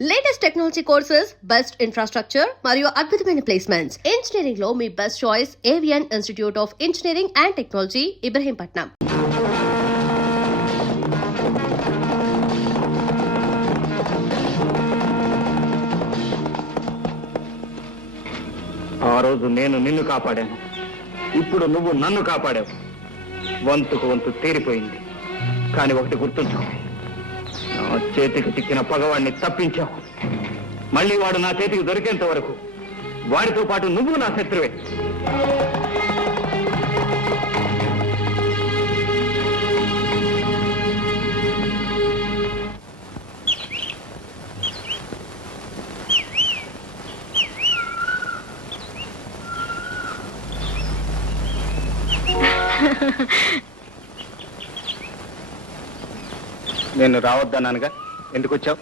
Latest technology courses, best infrastructure మరియు అద్భుతమైన placements. Engineering లో మీ best choice Avian institute of engineering and technology, Ibrahimpatnam. ఆ రోజు నేను నిన్ను కాపాడాను, ఇప్పుడు నువ్వు నన్ను కాపాడావు. వంతుకు వంతు తీరిపోయింది. కానీ ఒకటి గుర్తుంచుకో, నా చేతికి చిక్కిన పగవాడిని తప్పించావు. మళ్ళీ వాడు నా చేతికి దొరికేంత వరకు వాడితో పాటు నువ్వు నా శత్రువే. నేను రావద్దన్నానుగా, ఎందుకు వచ్చావు?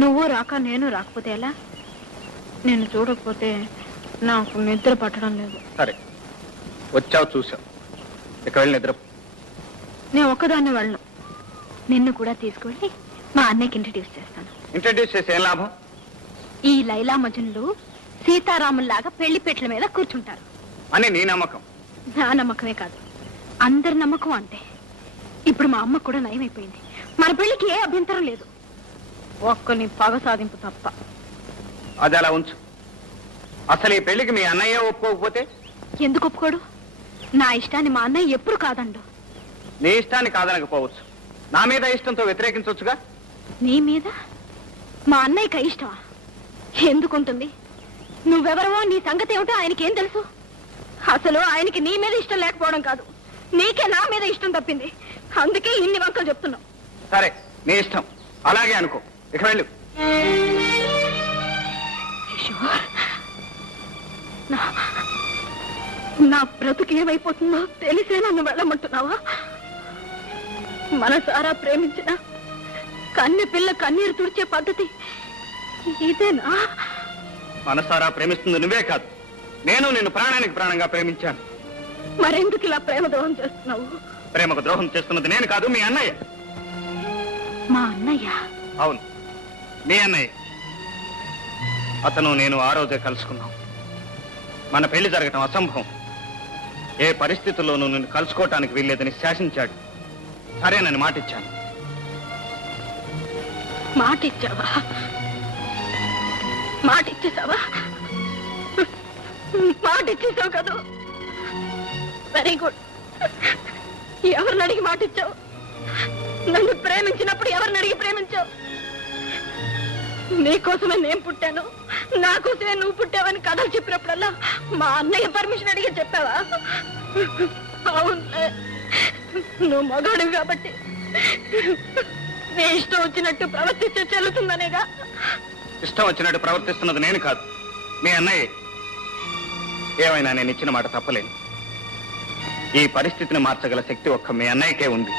నువ్వు రాక నేను రాకపోతే ఎలా? నేను చూడకపోతే నాకు నిద్ర పట్టడం లేదు. సరే, వచ్చావు, చూసావు, ఇక వెళ్ళి నిద్ర. నేను ఒక్కదాన్ని వెళ్ళను, నిన్ను కూడా తీసుకువెళ్ళి మా అన్నయ్యకి ఇంట్రడ్యూస్ చేస్తాను. ఇంట్రడ్యూస్ చేసి ఏం లాభం? ఈ లైలా మజనులు సీతారాముల్లాగా పెళ్లి పెట్ల మీద కూర్చుంటారు అని నీ నమ్మకం. నా నమ్మకమే కాదు, అందరి నమ్మకం అంతే. ఇప్పుడు మా అమ్మ కూడా నయమైపోయింది, మన పెళ్లికి ఏ అభ్యంతరం లేదు. ఒక్కని పగ సాధింపు తప్ప. అది అలా ఉంచు. అసలు ఈ పెళ్లికి మీ అన్నయ్య ఒప్పుకోకపోతే? ఎందుకు ఒప్పుకోడు? నా ఇష్టాన్ని మా అన్నయ్య ఎప్పుడు కాదండు. నీ ఇష్టాన్ని కాదనకపోవచ్చు, నా మీద ఇష్టంతో వ్యతిరేకించవచ్చుగా. నీ మీద మా అన్నయ్యకి ఇష్టమా? ఎందుకుంటుంది? నువ్వెవరవో, నీ సంగతి ఏమిటో ఆయనకేం తెలుసు? అసలు ఆయనకి నీ మీద ఇష్టం లేకపోవడం కాదు, నీకే నా మీద ఇష్టం తప్పింది. అందుకే ఇన్ని వంకలు చెప్తున్నావు. సరే, నీ ఇష్టం, అలాగే అనుకో. ఇక వెళ్ళు. నా బ్రతుకు ఏమైపోతుందో తెలిసే నన్ను వెళ్ళమంటున్నావా? మనసారా ప్రేమించిన కన్నె పిల్ల కన్నీరు తుడిచే పద్ధతి ఇదేనా? మనసారా ప్రేమిస్తుంది నువ్వే కాదు, నేను నిన్ను ప్రాణానికి ప్రాణంగా ప్రేమించాను. మరెందుకు ఇలా ప్రేమ ద్రోహం చేస్తున్నావు? ప్రేమకు ద్రోహం చేస్తున్నది నేను కాదు, మీ అన్నయ్య. మా అన్నయ్య? అవును, మీ అన్నయ్య. అతను నేను ఆ రోజే కలుసుకున్నాం. మన పెళ్లి జరగటం అసంభవం, ఏ పరిస్థితుల్లోనూ నిన్ను కలుసుకోవటానికి వీల్లేదని శాసించాడు. సరేనని మాటిచ్చాను. మాటిచ్చావా? మాటిచ్చేసావా? మాటిచ్చేసావు కదా, వెరీ గుడ్. ఎవరిని అడిగి మాటిచ్చావు? నన్ను ప్రేమించినప్పుడు ఎవరిని అడిగి ప్రేమించావు? నీకోసమే నేను పుట్టాను, నా కోసమే నువ్వు పుట్టావని కథలు చెప్పినప్పుడల్లా మా అన్నయ్య పర్మిషన్ అడిగి చెప్పావా? అవును, నువ్వు మగాడివి కాబట్టి నీ ఇష్టం వచ్చినట్టు ప్రవర్తిస్తే చెల్లుతుందనేగా. ఇష్టం వచ్చినట్టు ప్రవర్తిస్తున్నది నేను కాదు, మీ అన్నయ్య. ఏమైనా నేను ఇచ్చిన మాట తప్పలేను. ఈ పరిస్థితిని మార్చగల శక్తి ఒక్క మీ అన్నయ్యకే ఉంది.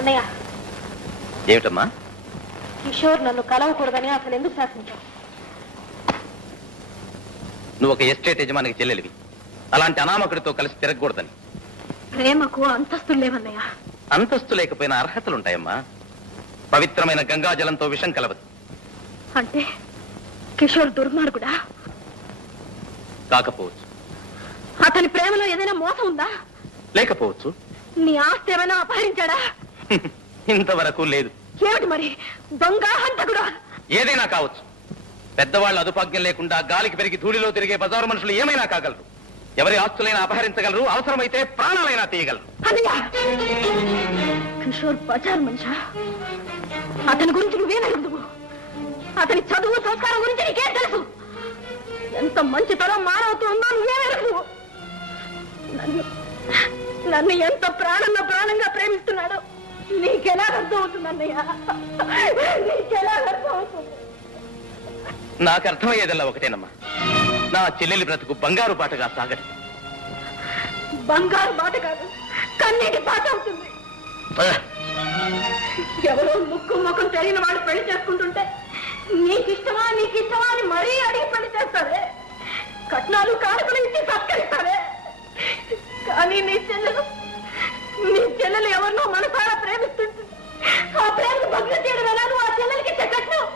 అన్నయ్య. ఏమిటమ్మా? కిషోర్ నన్ను కలవకూడదని అసలు ఎందుకు శాసించావు? నువ్వు ఒక ఎస్టేట్ యజమానికి చెల్లెలివి, అలాంటి అనామకుడితో కలిసి తిరగకూడదని. ప్రేమకు అంతస్తులు లేవన్నయ్య. అంతస్తు లేకపోయినా అర్హతలుంటాయమ్మా. పవిత్రమైన గంగాజలంతో విషం కలవదు. అంటే కిషోర్ దుర్మార్గుడా? కాకపోవచ్చు. అతని ప్రేమలో ఏదైనా మోసం ఉందా? లేకపోవచ్చు. నీ ఆస్తి ఏమైనా అపహరించాడా? ఇంతవరకు లేదు. ఏమిటి మరి? దొంగ, హంతకుడా? ఏదైనా కావచ్చు. పెద్దవాళ్ళు అదుపాజ్ఞం లేకుండా గాలికి పెరిగి ధూళిలో తిరిగే బజారు మనుషులు ఏమైనా కాగలరు. ఎవరి ఆస్తులైనా అపహరించగలరు, అవసరమైతే ప్రాణాలైనా తీయగలరు. కిషోర్ బజార్ మనిషా? అతని గురించి నువ్వేనడుగుదువు? అతని చదువు సంస్కారం గురించి నీకేం తెలుసు? ఎంత మంచితనం మానవత్వం ఉందో నువ్వేనడుగుదువు? నన్ను ఎంత ప్రాణంగా ప్రేమిస్తున్నాడో నీకెలా అర్థం అవుతుంది అన్నయ్య? నీకెలా అర్థం అవుతుంది? నాకు అర్థమయ్యేదల్లా ఒకటేనమ్మా, నా చెల్లెలి బ్రతుకు బంగారు బాటగా సాగదు. బంగారు బాట కాదు, కన్నీటి బాట అవుతుంది. ఎవరో ముక్కు ముఖం తెలియని వాడు పెళ్లి చేసుకుంటుంటే నీకిష్టమా అని మరీ అడిగి పెళ్లి చేస్తారే. కట్నాలు కానుకలు ఇచ్చి సత్కరిస్తారే. కానీ నీ చెల్లెలు ఎవరినో మనసారా ప్రేమిస్తుంటుంది. ఆ ప్రేమను భగ్నం చేయడం ఎలా? నువ్వు ఆ చెల్లెలకి ఇచ్చే కట్నం.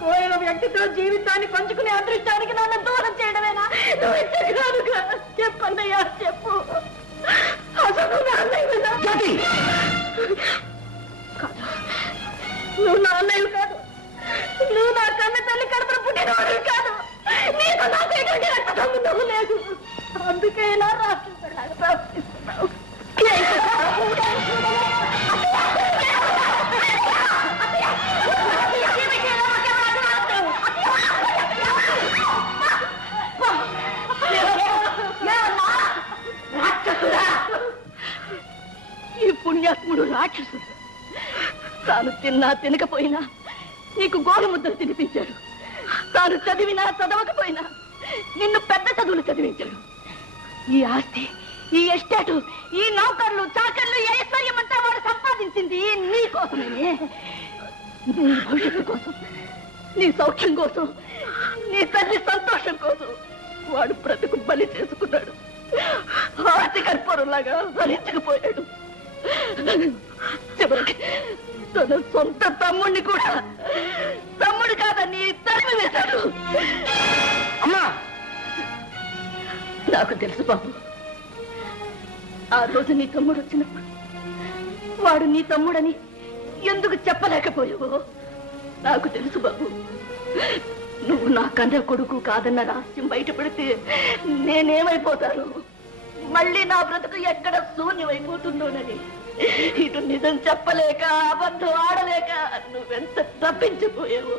కోయిన వ్యక్తితో జీవితాన్ని పంచుకునే అదృష్టానికి నన్ను దూరం చేయడమేనా? నువ్వు ఇచ్చే కానుక చెప్పన్నయ్యా, చెప్పు. అసలు నా అన్నయ్య కాదు, నువ్వు నా అన్నయ్య కాదు. నువ్వు నా కన్న తల్లి కడుపున పుట్టినవాడు కాదు. నీకు నాకు ఎటువంటి రక్త సంబంధం లేదు. అందుకే ఇలా రాష్ట్రంలాగా ప్రవర్తిస్తున్నావు. ఈ పుణ్యాత్ముడు రాక్షసుడు. తాను తిన్నా తినకపోయినా నీకు గోరుముద్దలు తినిపించాడు. తాను చదివినా చదవకపోయినా నిన్ను పెద్ద చదువులు చదివించాడు. ఈ ఆస్తి, ఈ ఎస్టేటు, ఈ నౌకర్లు, చాకర్లు, ఐశ్వర్యం అంతా వాడు సంపాదించింది నీ కోసమే. నీ భవిష్యత్తు కోసం, నీ సౌఖ్యం కోసం, నీ తల్లి సంతోషం కోసం వాడు బ్రతుకు బలి చేసుకున్నాడు. ఆస్తి కర్పూరంలాగా భరించకపోయాడు. చివరికి తన సొంత తమ్ముడిని కూడా తమ్ముడు కాదని తరిమి వేశాడు. అమ్మా, నాకు తెలుసు బాబు. ఆ రోజు నీ తమ్ముడు వచ్చినప్పుడు వాడు నీ తమ్ముడని ఎందుకు చెప్పలేకపోయావో నాకు తెలుసు బాబు. నువ్వు నా కన్న కొడుకు కాదన్న రహస్యం బయటపడితే నేనేమైపోతాను? మళ్ళీ నా బ్రతుకు ఎక్కడ శూన్యమైపోతుందోనని ఇటు నిజం చెప్పలేక, అబద్ధం ఆడలేక నువ్వెంత తప్పించిపోయావో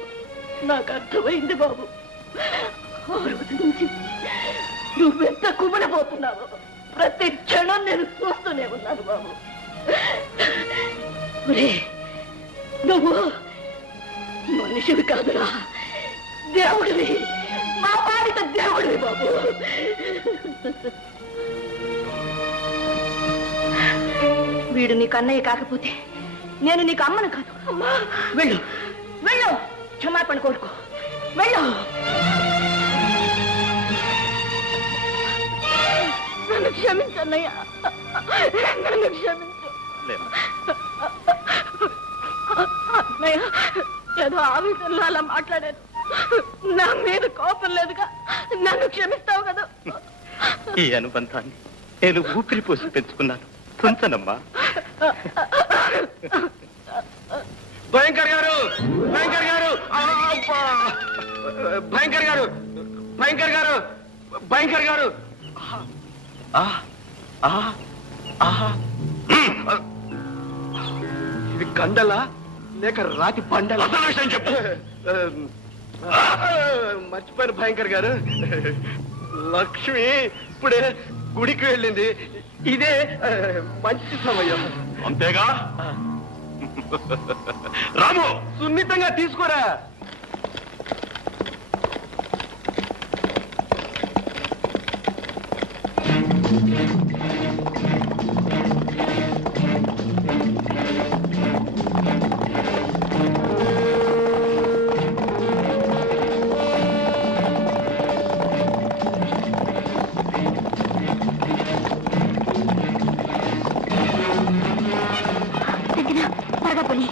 నాకు అర్థమైంది బాబు. ఆ రోజు నుంచి నువ్వెంత కుమిలిపోతున్నావో ప్రతి క్షణం నేను చూస్తూనే ఉన్నాను బాబు. నువ్వు మనిషివి కాదురా, దేవుడివి, మా పాలిట దేవుడివి బాబు. వీడు నీకు అన్నయ్య కాకపోతే నేను నీకు అమ్మను కాదు. అమ్మా, వెళ్ళు వెళ్ళు, క్షమాపణ కోరుకో, వెళ్ళు. నన్ను క్షమించన్నయ్య, నన్ను క్షమించు. అన్నయ్య, ఏదో ఆవేశంలో అలా మాట్లాడాను. నా మీద కోపం లేదుగా, నన్ను క్షమిస్తావు కదా? ఈ అనుబంధాన్ని నేను ఊపిరి పోసి పెంచుకున్నాను. తుంచనమ్మా. భయంకర్ గారు, భయంకర్ గారు, భయంకర్ గారు, భయంకర్ గారు, భయంకర్ గారు. ఇది కండలా లేక రాతి పండల? విషయం చెప్పు. మర్చిపోయిన భయంకర్ గారు, లక్ష్మి ఇప్పుడే గుడికి వెళ్ళింది. ఇదే మంచి సమయం. అంతేగా? రాము, సున్నితంగా తీసుకోరా. త్వరగా పోనీ,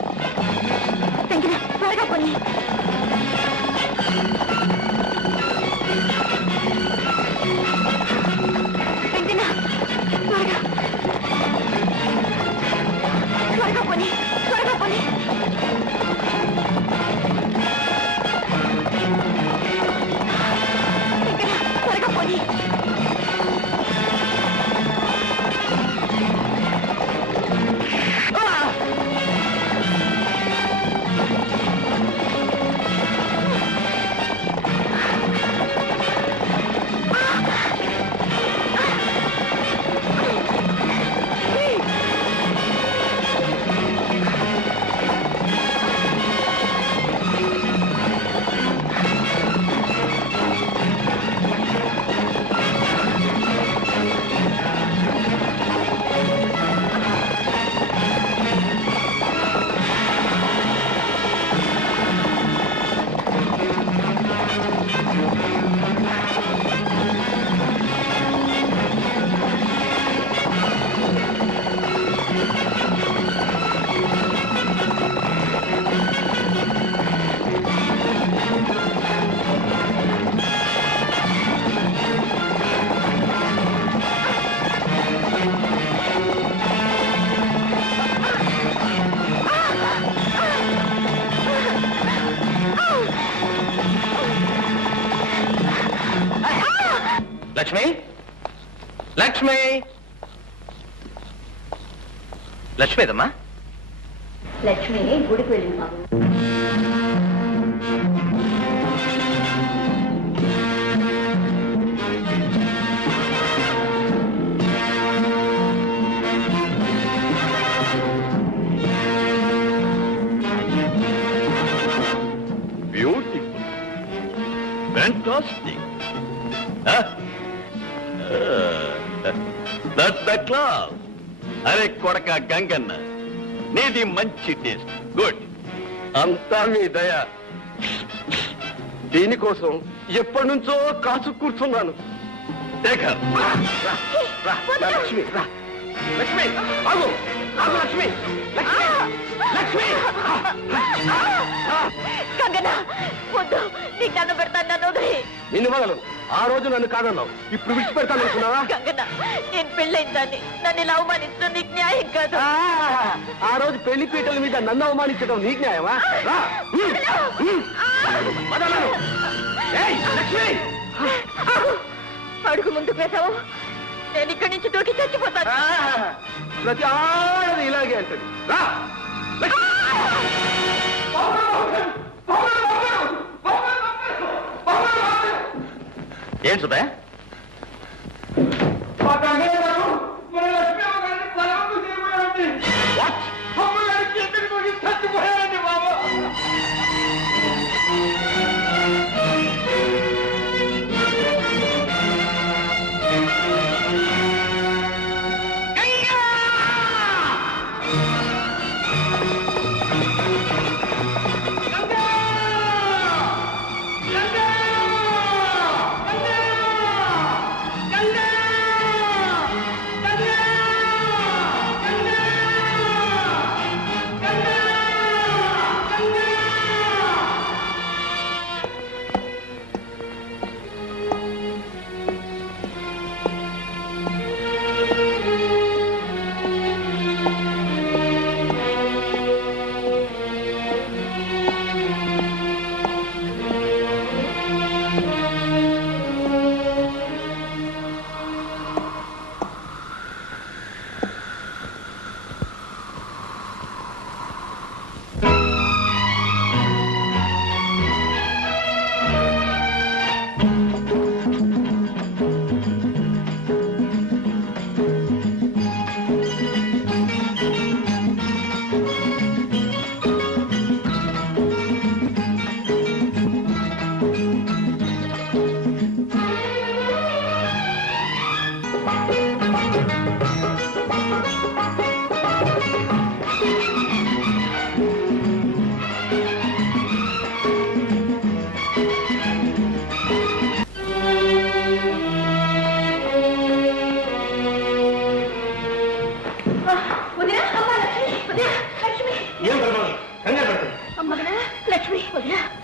త్వరగా పోనీ. లక్ష్మి, లక్ష్మి, లక్ష్మి ఏదమ్మా? లక్ష్మి గుడికి వెళ్ళింది బాబు. Beautiful, fantastic. That's the class. అరే కొడక గంగన్న, నీది మంచి టేస్ట్. గుడ్. అంతా మీ దయ. దీనికోసం ఎప్పటి నుంచో కాచు కూర్చున్నాను. శేఖర్, లక్ష్మి, లక్ష్మి, ఆగు, ఆగు, లక్ష్మి, లక్ష్మి, లక్ష్మి. గంగన్న వద్దు, నీకు దండం పెడతాను, నన్ను వదిలి. నిన్ను వదలను. ఆ రోజు నన్ను కాదన్నావు, ఇప్పుడు విడిచిపెడతాను అనుకున్నావా? గంగన్న, నేను పెళ్ళైందాన్ని, నన్ను ఇలా అవమానించడం నీకు న్యాయం కాదు. ఆ రోజు పెళ్లి పీటల మీద నన్ను అవమానించడం నీకు న్యాయమా? రా. వదలను. ఏయ్, లక్ష్మి. అడుగు ముందుకు వేసావు, నేను ఇక్కడి నుంచి దూకి చచ్చిపోతాను. ప్రతి ఆడది ఇలాగే అంటది. రా. లక్ష్మి. ఏం సుబ్బయ్య?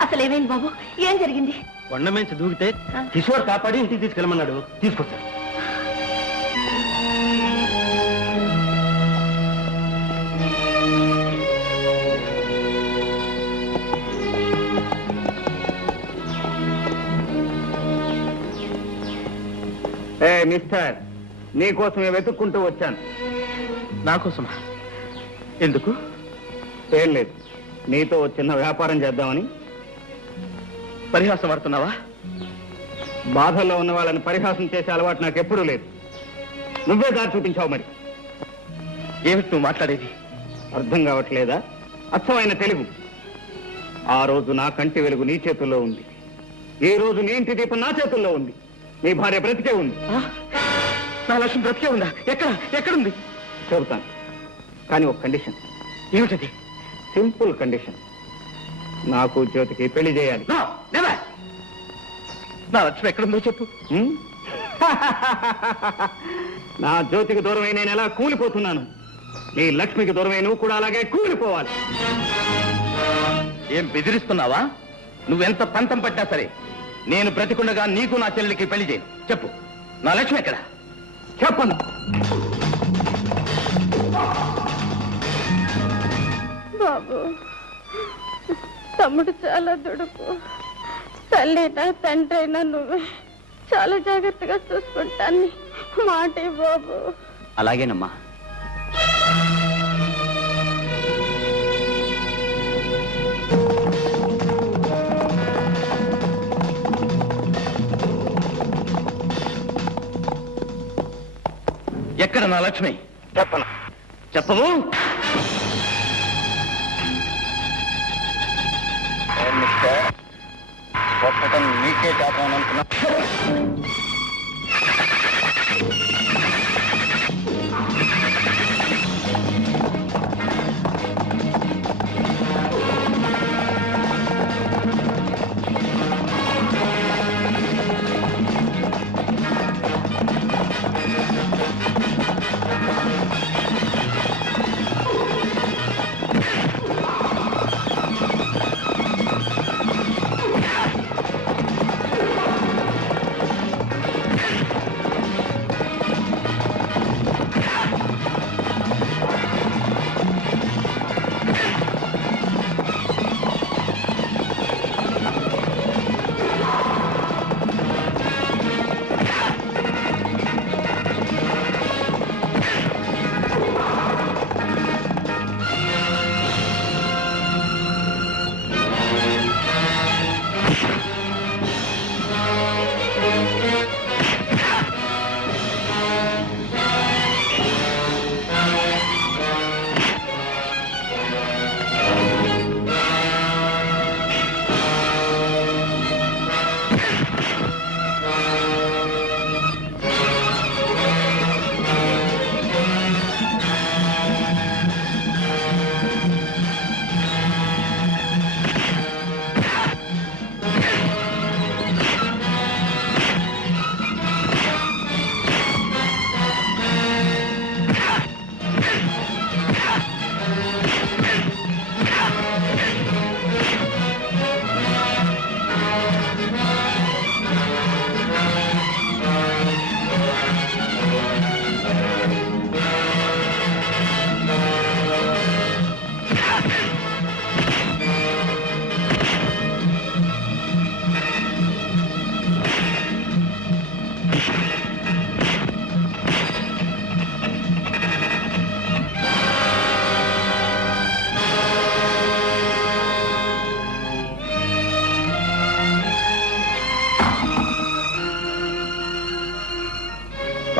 అసలు ఏమైంది బాబు, ఏం జరిగింది? కొండ మీద దూకితే కిషోర్ కాపాడి ఇంటికి తీసుకెళ్ళమన్నాడు, తీసుకొచ్చాను. మిస్టర్, నీకోసమే వెతుక్కుంటూ వచ్చాను. నాకోసమా? ఎందుకు? ఏం లేదు, నీతో చిన్న వ్యాపారం చేద్దామని. పరిహాసం ఆడుతున్నావా? బాధల్లో ఉన్న వాళ్ళని పరిహాసం చేసే అలవాటు నాకు ఎప్పుడూ లేదు. నువ్వే దారి చూపించావు. మరి ఏమిటి నువ్వు మాట్లాడేది? అర్థం కావట్లేదా? అచ్చమైన తెలుగు. ఆ రోజు నా కంటి వెలుగు నీ చేతుల్లో ఉంది, ఈ రోజు నీ ఇంటి దీపం నా చేతుల్లో ఉంది. నీ భార్య బ్రతికే ఉంది. నా లక్ష్యం బ్రతికే ఉందా? ఎక్కడుంది? చెబుతాను, కానీ ఒక కండిషన్. ఏమిటది? Simple condition. నాకు జ్యోతికి పెళ్లి చేయాలి. నా లక్ష్యం ఎక్కడుందో చెప్పు. నా జ్యోతికి దూరమై నేను ఎలా కూలిపోతున్నాను, నీ లక్ష్మికి దూరమై నువ్వు కూడా అలాగే కూలిపోవాలి. ఏం బెదిరిస్తున్నావా? నువ్వెంత పంతం పట్టినా సరే నేను బ్రతికుండగా నీకు నా చెల్లెలికి పెళ్లి చేయను. చెప్పు, నా లక్ష్మి ఎక్కడ? చెప్పను. బాబు, తమ్ముడు చాలా దుడుకు, తల్లైనా తండ్రైనా నువ్వే. చాలా జాగ్రత్తగా చూసుకుంటాను. మాటే బాబు. అలాగేనమ్మా. ఎక్కడ నా లక్ష్మి? చెప్పను. చెప్పవు? ఒక్కటం నీకే చేద్దామనుకున్నా.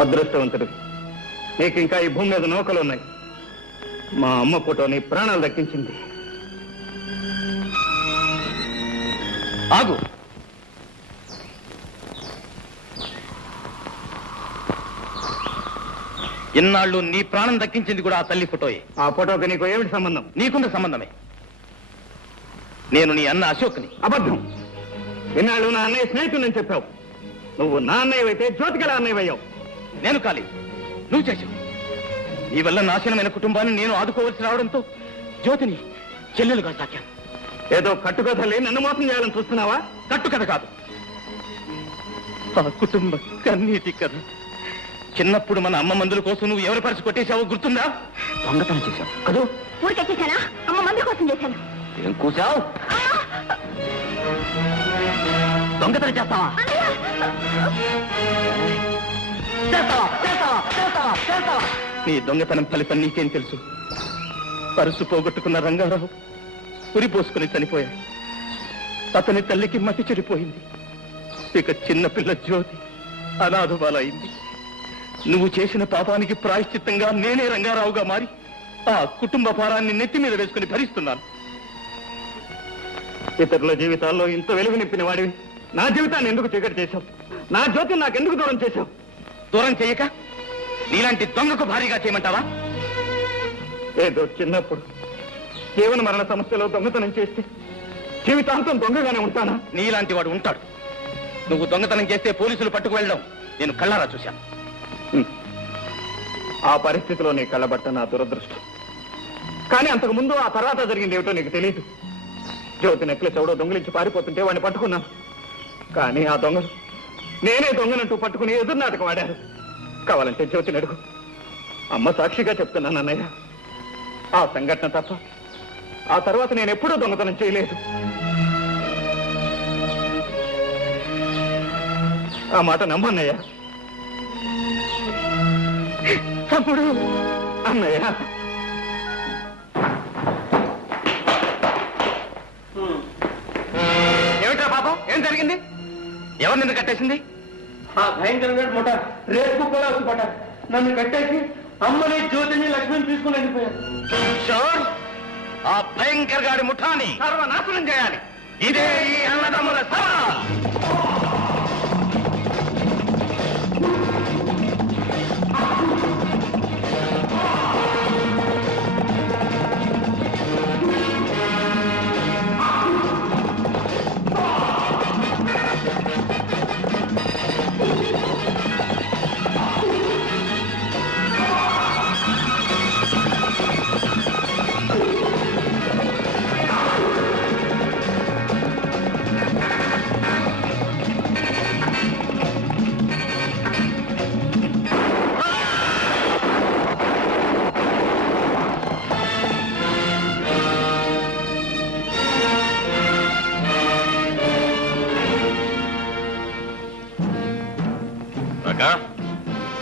అదృష్టవంతుడు. నీకు ఇంకా ఈ భూమి మీద నౌకలు ఉన్నాయి. మా అమ్మ ఫోటో నీ ప్రాణాలు దక్కించింది. ఆగు. ఇన్నాళ్ళు నీ ప్రాణం దక్కించింది కూడా ఆ తల్లి ఫోటోయే. ఆ ఫోటోకి నీకు ఏమిటి సంబంధం? నీకున్న సంబంధమే. నేను నీ అన్న అశోక్ని. అబద్ధం. ఇన్నాళ్ళు నా అన్నయ్య స్నేహితుడని చెప్పావు. నువ్వు నా అన్నయ్య అయితే జ్యోతికల అన్నయ్య అయ్యావు. నేను కాలి, నువ్వు చేశావు. నీ వల్ల నాశనమైన కుటుంబాన్ని నేను ఆదుకోవలసి రావడంతో జ్యోతిని చెల్లెలుగా సాకాను. ఏదో కట్టుకథలే నన్ను మోసం చేయాలని చూస్తున్నావా? కట్టుకథ కాదు, ఆ కుటుంబ కన్నీటి కథ. చిన్నప్పుడు మన అమ్మ మందుల కోసం నువ్వు ఎవరి పరిచి కొట్టేశావో గుర్తుందా? దొంగతనం చేశావు కదూ? ఊరికొచ్చేసానా? అమ్మ మంది కోసం చేశాను. ఏం కూసావు? దొంగతనం చేస్తావా? నీ దొంగతనం ఫలితం నీకేం తెలుసు? పరుసు పోగొట్టుకున్న రంగారావు ఉరి పోసుకుని చనిపోయాడు. అతని తల్లికి మతి చెడిపోయింది. ఇక చిన్నపిల్ల జ్యోతి అనాథబాలైంది. నువ్వు చేసిన పాపానికి ప్రాయశ్చిత్తంగా నేనే రంగారావుగా మారి ఆ కుటుంబ భారాన్ని నెత్తి మీద వేసుకుని భరిస్తున్నాను. ఇతరుల జీవితాల్లో ఇంత వెలుగు నింపిన వాడివి నా జీవితాన్ని ఎందుకు చీకటి చేశావు? నా జ్యోతిని నాకెందుకు దూరం చేశావు? దూరం చేయక నీలాంటి దొంగకు భారీగా చేయమంటావా? ఏదో చిన్నప్పుడు జీవన మరణ సమస్యలో దొంగతనం చేస్తే జీవితాంతం దొంగగానే ఉంటానా? నీలాంటి వాడు ఉంటాడు. నువ్వు దొంగతనం చేస్తే పోలీసులు పట్టుకు వెళ్ళడం నేను కళ్ళారా చూశాను. ఆ పరిస్థితిలో నీ కళ్ళబట్ట నా దురదృష్టం. కానీ అంతకు ముందు ఆ తర్వాత జరిగింది ఏమిటో నీకు తెలియదు. జ్యోతి నెక్లెస్ ఎవడో దొంగలించి పారిపోతుంటే వాడిని పట్టుకున్నాను. కానీ ఆ దొంగలు నేనే దొంగనంటూ పట్టుకుని ఎదురు నాటకం ఆడారు. కావాలంటే జ్యోతిని అడుగు. అమ్మ సాక్షిగా చెప్తున్నాను అన్నయ్య. ఆ సంఘటన తప్ప ఆ తర్వాత నేను ఎప్పుడూ దొంగతనం చేయలేదు. ఆ మాట నమ్మన్నయ్య. తమ్ముడు అన్నయ్య. ఏమిటా పాపం? ఏం జరిగింది? ఎవరు నిన్ను కట్టేసింది? ఆ భయంకరమైన ముఠ రేపు కూడా వచ్చి నన్ను కట్టేసి అమ్మని జ్యోతిని లక్ష్మిని తీసుకుని వెళ్ళిపోయారు. షోర్, ఆ భయంకర గాడి ముఠాని సర్వనాశనం చేయాలి. ఇదే ఈ అన్నదమ్ముల సభ.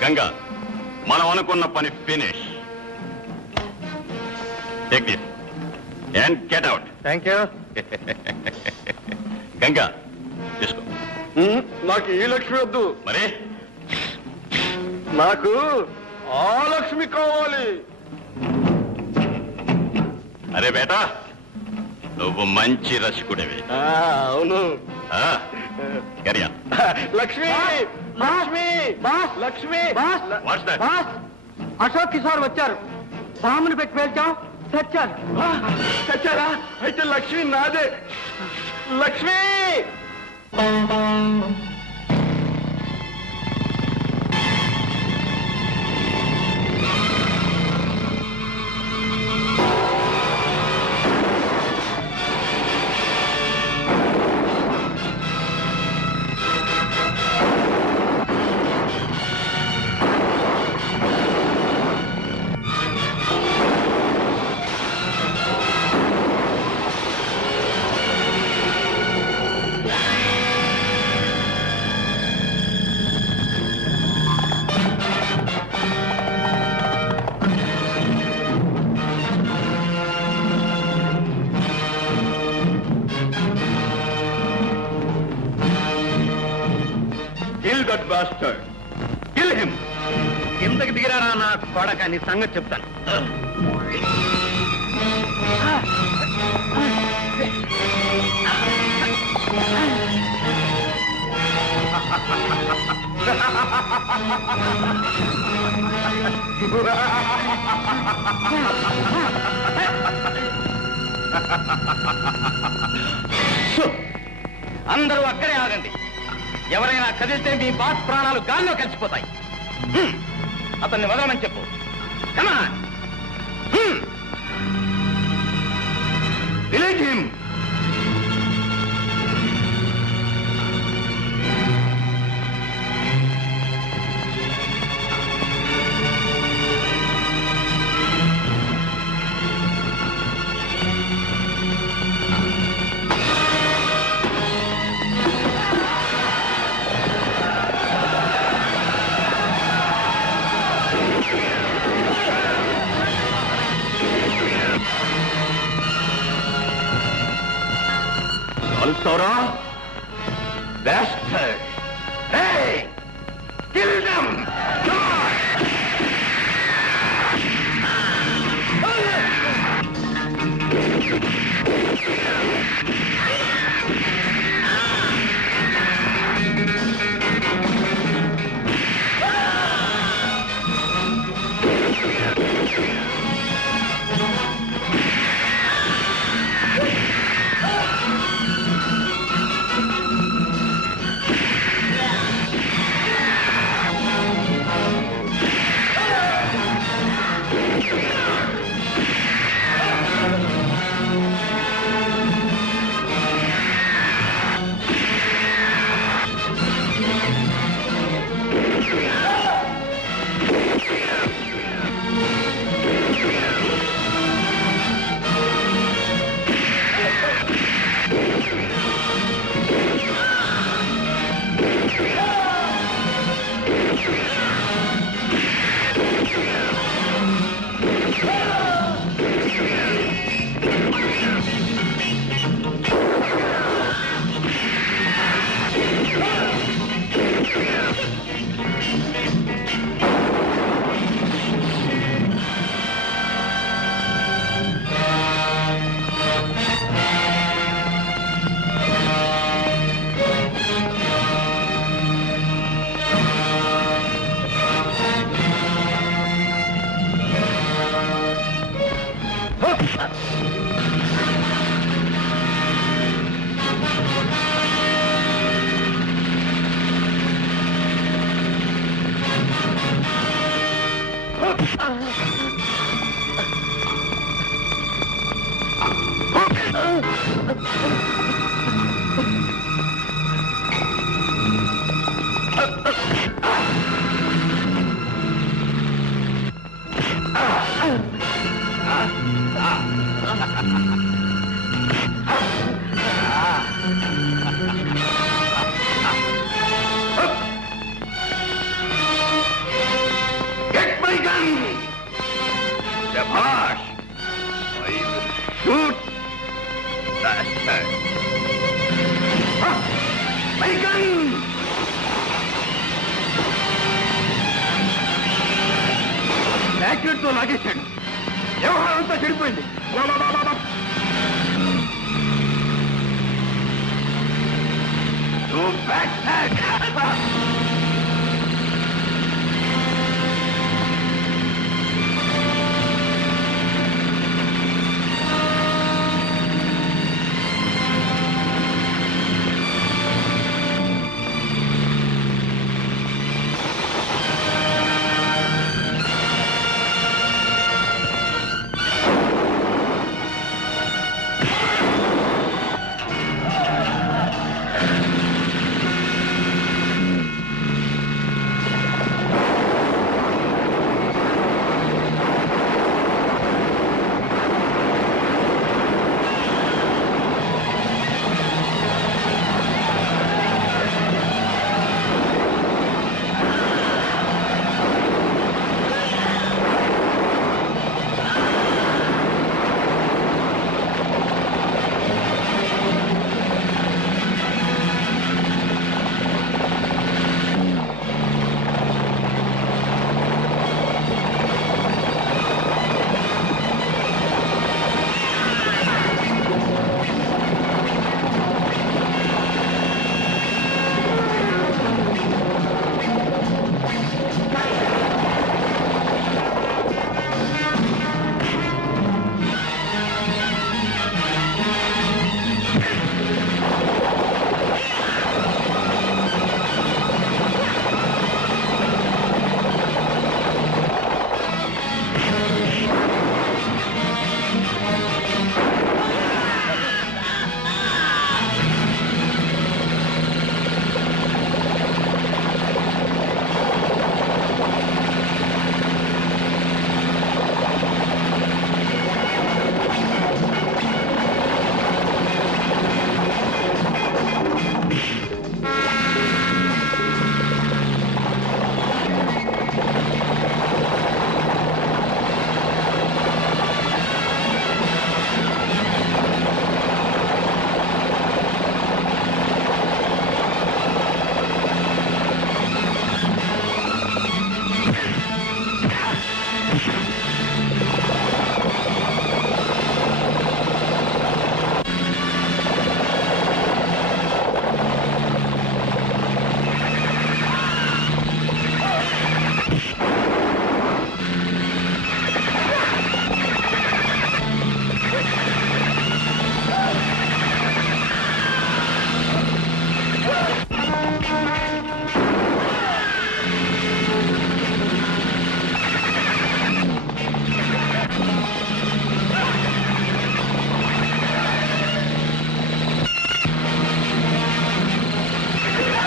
గంగా, మనం అనుకున్న పని finish. Take this and get out. Thank you. Ganga తీసుకో. నాకు ఈ లక్ష్మి వద్దు, మరి నాకు ఆ లక్ష్మి కావాలి. అరే బేటా, నువ్వు మంచి రసికుడివి. అవును. గరియా లక్ష్మి లక్ష్మి లక్ష్మి. What's that? అశోక్ కిషోర్ వచ్చారు. బాంబుని పెట్టి పేల్చాం, చచ్చారు. చచ్చారా? అయితే లక్ష్మి నాదే. Lakshmi kill that bastard. Kill him. కిందకి దిగిరారా నా కొడక, నీ సంగతి చెప్తాను. అందరూ అక్కడే ఆగండి. ఎవరైనా కదిలితే మీ బాస్ ప్రాణాలు గాల్లో కలిసిపోతాయి. అతన్ని వదలమని చెప్పు. Come on. Release him. Alsora, bastard! Hey! Kill them! Come on! Get my gun! Shabash! I will shoot bastard! My gun! యాక్సిడెంట్తో లాగేశాడు. వ్యవహారం అంతా చెడిపోయింది. You bastard!